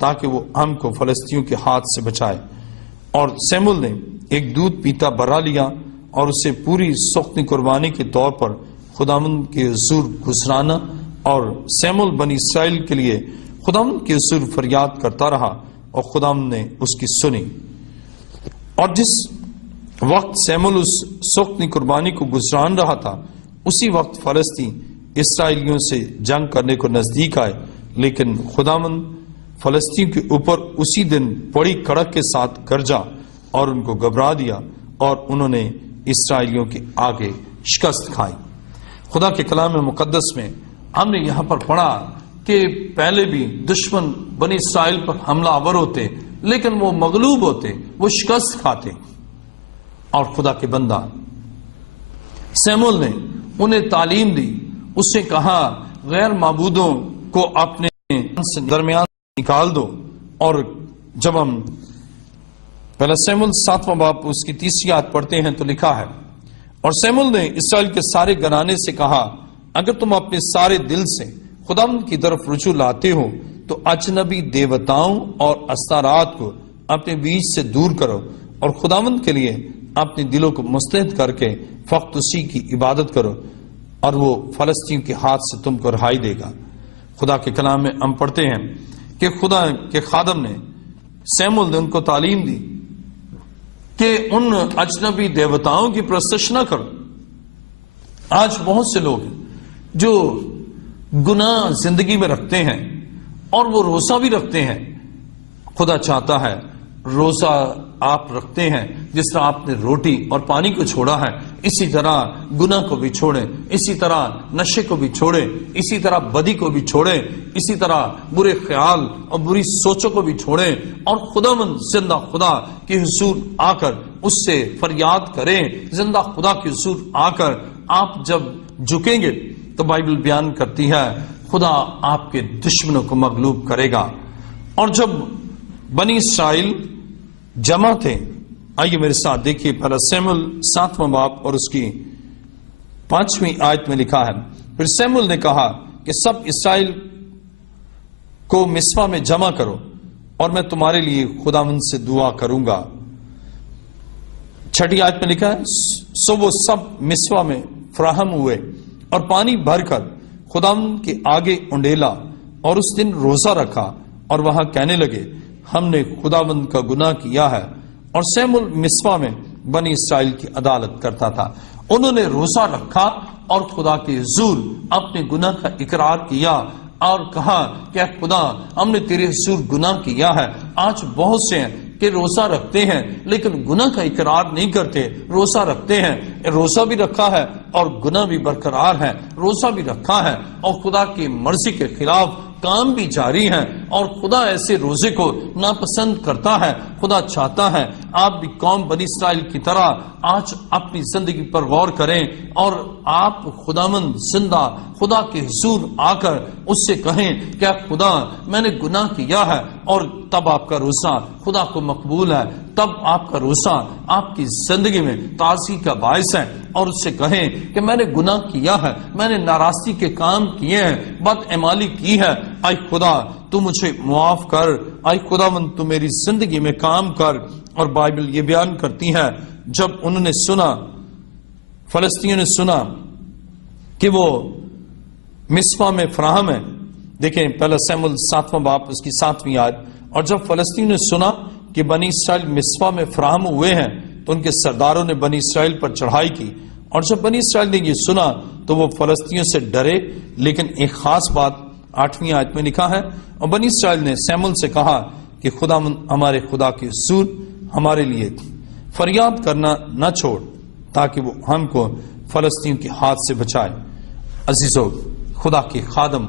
تاکہ وہ ہم کو فلسطینیوں کے ہاتھ سے بچائے۔ اور سیمول نے ایک دودھ پیتا برا لیا اور اسے پوری سختی قربانی کے طور پر خداوند کے حضور گزرانا، اور سیمول بنی اسرائیل کے لیے خداوند کے حضور فریاد کرتا رہا اور خداوند نے اس کی سنی۔ اور جس وقت سیمول اس سختی قربانی کو گزران رہا تھا، اسی وقت فلسطین اسرائیلیوں سے جنگ کرنے کو نزدیک آئے، لیکن خداوند فلسطین کے اوپر اسی دن بڑی کڑک کے ساتھ گرجا اور ان کو گھبرا دیا، اور انہوں نے اسرائیلیوں کے آگے شکست کھائی۔ خدا کے کلام مقدس میں ہم نے یہاں پر پڑھا کہ پہلے بھی دشمن بنی اسرائیل پر حملہ آور ہوتے، لیکن وہ مغلوب ہوتے، وہ شکست کھاتے، اور خدا کے بندہ سیمول نے انہیں تعلیم دی۔ اس سے کہا غیر معبودوں کو اپنے درمیان نکال دو۔ اور جب ہم پہلا سیمول 7واں باب اس کی 30 آیت پڑھتے ہیں تو لکھا ہے، اور سیمول نے اسرائیل کے سارے گھرانے سے کہا، اگر تم اپنے سارے دل سے خداوند کی طرف رجوع لاتے ہو تو اجنبی دیوتاؤں اور استارات کو اپنے بیچ سے دور کرو، اور خداوند کے لیے اپنے دلوں کو مستعد کر کے فقط اسی کی عبادت کرو، اور وہ فلسطین کے ہاتھ سے تم کو رہائی دے گا۔ خدا کے کلام میں ہم پڑھتے ہیں کہ خدا کے خادم نے سیمول نے ان کو تعلیم دی کہ ان اجنبی دیوتاؤں کی پرستش نہ کرو۔ آج بہت سے لوگ جو گناہ زندگی میں رکھتے ہیں اور وہ روزہ بھی رکھتے ہیں، خدا چاہتا ہے روزہ آپ رکھتے ہیں جس طرح آپ نے روٹی اور پانی کو چھوڑا ہے، اسی طرح گناہ کو بھی چھوڑیں، اسی طرح نشے کو بھی چھوڑیں، اسی طرح بدی کو بھی چھوڑیں، اسی طرح برے خیال اور بری سوچوں کو بھی چھوڑیں، اور خداوند زندہ خدا کے حضور آ کر اس سے فریاد کریں۔ زندہ خدا کے حضور آ کر آپ جب جھکیں گے تو بائبل بیان کرتی ہے خدا آپ کے دشمنوں کو مغلوب کرے گا۔ اور جب بنی اسرائیل جمع تھے، آئیے میرے ساتھ دیکھیے پہلا سیمول 7واں باب اور اس کی 5ویں آیت میں لکھا ہے، پھر سیمول نے کہا کہ سب اسرائیل کو مصفا میں جمع کرو اور میں تمہارے لیے خداوند سے دعا کروں گا۔ 6 آیت میں لکھا ہے، سو وہ سب مصفا میں فراہم ہوئے اور پانی بھر کر خداوند کے آگے انڈیلا، اور اس دن روزہ رکھا، اور وہاں کہنے لگے ہم نے خداوند کا گناہ کیا ہے۔ اور سیمول مصفا میں بنی اسرائیل کی عدالت کرتا تھا۔ انہوں نے روزہ رکھا اور خدا کے حضور اپنے گناہ کا اقرار کیا اور کہا کہ خدا ہم نے تیرے حضور گناہ کیا ہے۔ آج بہت سے ہیں کہ روزہ رکھتے ہیں لیکن گناہ کا اقرار نہیں کرتے، روزہ رکھتے ہیں، روزہ بھی رکھا ہے اور گناہ بھی برقرار ہے، روزہ بھی رکھا ہے اور خدا کی مرضی کے خلاف کام بھی جاری ہیں، اور خدا ایسے روزے کو ناپسند کرتا ہے۔ خدا چاہتا ہے آپ بھی قوم بنی اسرائیل کی طرح آج اپنی زندگی پر غور کریں اور آپ خداوند زندہ خدا کے حضور آ کر اس سے کہیں کہ خدا میں نے گناہ کیا ہے، اور تب آپ کا روزہ خدا کو مقبول ہے، تب آپ کا روزہ آپ کی زندگی میں تازگی کا باعث ہے، اور اس سے کہیں کہ میں نے گناہ کیا ہے، میں نے ناراستی کے کام کیے ہیں، بدعمالی کی ہے، اے خدا تو مجھے معاف کر، اے خداوند تو میری زندگی میں کام کر۔ اور بائبل یہ بیان کرتی ہے جب انہوں نے سنا، فلسطینیوں نے سنا کہ وہ مصفا میں فراہم ہے، دیکھیں پہلا سیمول 7واں باب اس کی 7ویں آیت، اور جب فلسطینیوں نے سنا کہ بنی اسرائیل مصفا میں فراہم ہوئے ہیں تو ان کے سرداروں نے بنی اسرائیل پر چڑھائی کی، اور جب بنی اسرائیل نے یہ سنا تو وہ فلسطینیوں سے ڈرے، لیکن ایک خاص بات 8ویں آیت میں لکھا ہے، اور بنی اسرائیل نے سیمول سے کہا کہ خدا ہمارے خدا کے حضور ہمارے لیے فریاد کرنا نہ چھوڑ تاکہ وہ ہم کو فلسطین کے ہاتھ سے بچائے۔ عزیزو، خدا کے خادم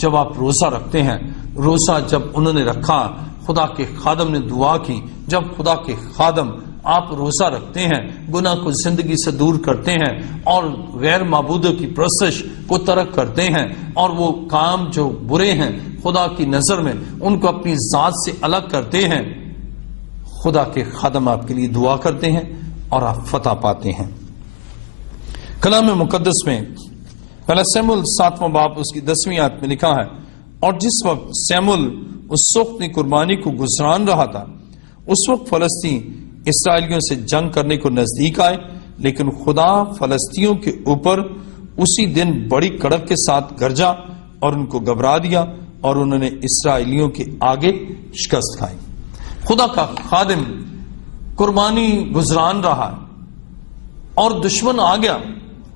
جب آپ روزہ رکھتے ہیں، روزہ جب انہوں نے رکھا، خدا کے خادم نے دعا کی، جب خدا کے خادم آپ روزہ رکھتے ہیں، گناہ کو زندگی سے دور کرتے ہیں اور غیر معبودوں کی پرستش کو ترک کرتے ہیں، اور وہ کام جو برے ہیں خدا کی نظر میں ان کو اپنی ذات سے الگ کرتے ہیں، خدا کے خادم آپ کے لیے دعا کرتے ہیں اور آپ فتح پاتے ہیں۔ کلام مقدس میں پہلا سیمول 7واں باب اس کی 10ویں آیت میں لکھا ہے، اور جس وقت سیمول اس وقت قربانی کو گزران رہا تھا، اس وقت فلسطین اسرائیلیوں سے جنگ کرنے کو نزدیک آئے، لیکن خدا فلسطینیوں کے اوپر اسی دن بڑی کڑک کے ساتھ گرجا اور ان کو گھبرا دیا اور انہوں نے اسرائیلیوں کے آگے شکست کھائی۔ خدا کا خادم قربانی گزران رہا اور دشمن آ گیا،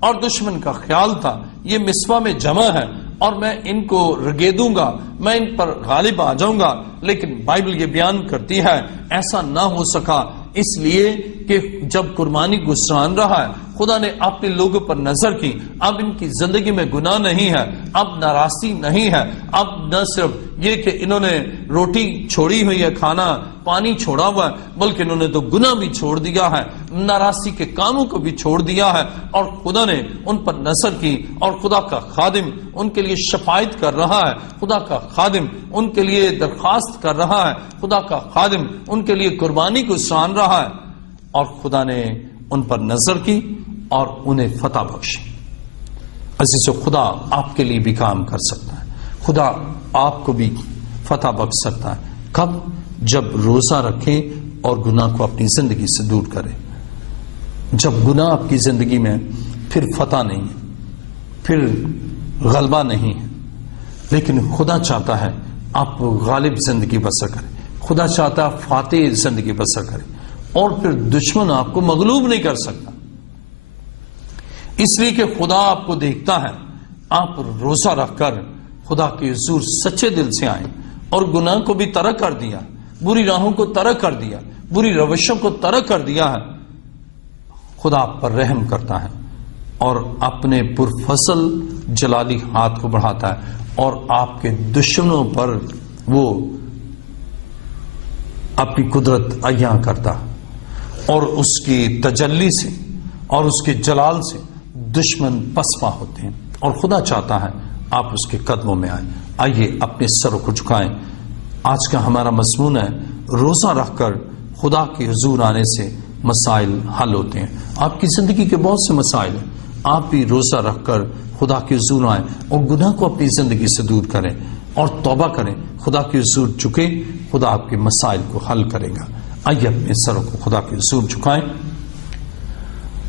اور دشمن کا خیال تھا یہ مصفا میں جمع ہے اور میں ان کو رگیدوں گا، میں ان پر غالب آ جاؤں گا، لیکن بائبل یہ بیان کرتی ہے ایسا نہ ہو سکا، اس لیے کہ جب قربانی گزران رہا ہے خدا نے اپنے لوگوں پر نظر کی، اب ان کی زندگی میں گناہ نہیں ہے، اب ناراضی نہیں ہے، اب نہ صرف یہ کہ انہوں نے روٹی چھوڑی ہوئی ہے، کھانا پانی چھوڑا ہوا ہے، بلکہ انہوں نے تو گناہ بھی چھوڑ دیا ہے، ناراضی کے کاموں کو بھی چھوڑ دیا ہے، اور خدا نے ان پر نظر کی، اور خدا کا خادم ان کے لیے شفاعت کر رہا ہے، خدا کا خادم ان کے لیے درخواست کر رہا ہے، خدا کا خادم ان کے لیے قربانی کو سان رہا ہے، اور خدا نے ان پر نظر کی اور انہیں فتح بخشی۔ عزیزو، خدا آپ کے لیے بھی کام کر سکتا ہے، خدا آپ کو بھی فتح بخش سکتا ہے۔ کب؟ جب روزہ رکھیں اور گناہ کو اپنی زندگی سے دور کریں۔ جب گناہ آپ کی زندگی میں پھر فتح نہیں ہے، پھر غلبہ نہیں ہے، لیکن خدا چاہتا ہے آپ غالب زندگی بسر کریں، خدا چاہتا ہے فاتح زندگی بسر کریں، اور پھر دشمن آپ کو مغلوب نہیں کر سکتا، اس لیے کہ خدا آپ کو دیکھتا ہے۔ آپ روزہ رکھ کر خدا کے حضور سچے دل سے آئیں اور گناہ کو بھی ترک کر دیا، بری راہوں کو ترک کر دیا، بری روشوں کو ترک کر دیا ہے، خدا آپ پر رحم کرتا ہے اور اپنے پرفضل جلالی ہاتھ کو بڑھاتا ہے اور آپ کے دشمنوں پر وہ اپنی قدرت عیاں کرتا ہے، اور اس کی تجلی سے اور اس کے جلال سے دشمن پسپا ہوتے ہیں، اور خدا چاہتا ہے آپ اس کے قدموں میں آئیں۔ آئیے اپنے سروں کو جھکائیں۔ آج کا ہمارا مضمون ہے روزہ رکھ کر خدا کے حضور آنے سے مسائل حل ہوتے ہیں۔ آپ کی زندگی کے بہت سے مسائل ہیں، آپ بھی روزہ رکھ کر خدا کے حضور آئیں اور گناہ کو اپنی زندگی سے دور کریں اور توبہ کریں، خدا کے حضور جھکے، خدا آپ کے مسائل کو حل کرے گا۔ آئیے اپنے سروں کو خدا کے حضور جھکائیں۔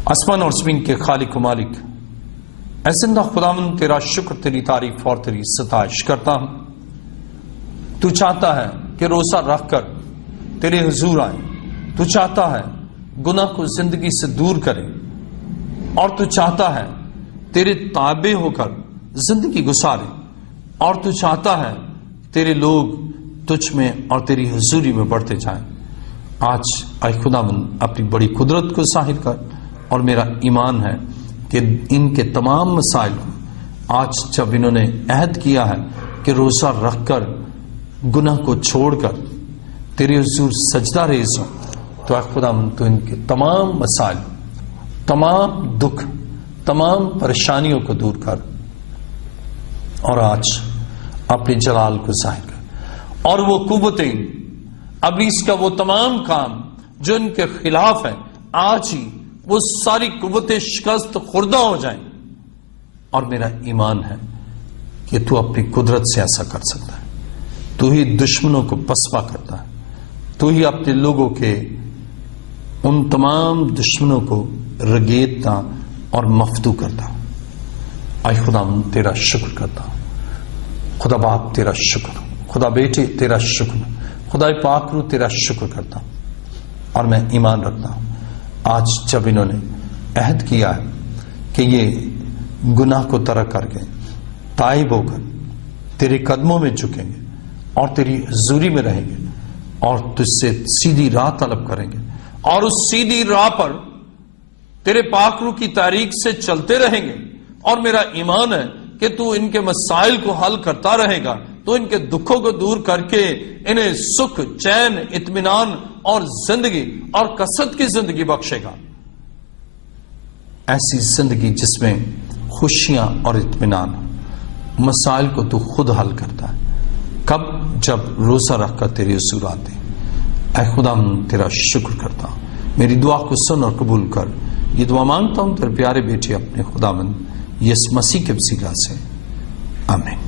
آسمان اور زمین کے خالق و مالک، اے زندہ خداوند، تیرا شکر، تیری تعریف اور تیری ستائش کرتا ہوں۔ تو چاہتا ہے کہ روزہ رکھ کر تیرے حضور آئیں، تو چاہتا ہے گناہ کو زندگی سے دور کرے، اور تو چاہتا ہے تیرے تابع ہو کر زندگی گزارے، اور تو چاہتا ہے تیرے لوگ تجھ میں اور تیری حضوری میں بڑھتے جائیں۔ آج اے خداوند اپنی بڑی قدرت کو ظاہر کر، اور میرا ایمان ہے کہ ان کے تمام مسائل کو آج جب انہوں نے عہد کیا ہے کہ روزہ رکھ کر گناہ کو چھوڑ کر تیرے حضور سجدہ ریز ہو، تو اے خداوند تو ان کے تمام مسائل، تمام دکھ، تمام پریشانیوں کو دور کر، اور آج اپنے جلال کو ظاہر کر، اور وہ قوتیں، ابلیس کا وہ تمام کام جو ان کے خلاف ہے، آج ہی وہ ساری قوتیں شکست خوردہ ہو جائیں۔ اور میرا ایمان ہے کہ تو اپنی قدرت سے ایسا کر سکتا ہے، تو ہی دشمنوں کو پسپا کرتا ہے، تو ہی اپنے لوگوں کے ان تمام دشمنوں کو رگیدتا اور مفتو کرتا۔ اے خدا تیرا شکر کرتا ہوں، خدا باپ تیرا شکر، خدا بیٹے تیرا شکر، خدا پاک روح تیرا شکر کرتا ہوں، اور میں ایمان رکھتا ہوں آج جب انہوں نے عہد کیا ہے کہ یہ گناہ کو ترک کر کے تائب ہو کر تیرے قدموں میں جھکیں گے اور تیری حضوری میں رہیں گے اور تجھ سے سیدھی راہ طلب کریں گے، اور اس سیدھی راہ پر تیرے پاک روح کی تحریک سے چلتے رہیں گے، اور میرا ایمان ہے کہ تو ان کے مسائل کو حل کرتا رہے گا، تو ان کے دکھوں کو دور کر کے انہیں سکھ، چین، اطمینان اور زندگی اور کثرت کی زندگی بخشے گا، ایسی زندگی جس میں خوشیاں اور اطمینان، مسائل کو تو خود حل کرتا ہے۔ کب؟ جب روزہ رکھ کر تیرے حضور آتے۔ اے خدا تیرا شکر کرتا ہوں، میری دعا کو سن اور قبول کر۔ یہ دعا مانگتا ہوں تیرے پیارے بیٹے اپنے خداوند یسوع مسیح کے وسیلہ سے، آمین۔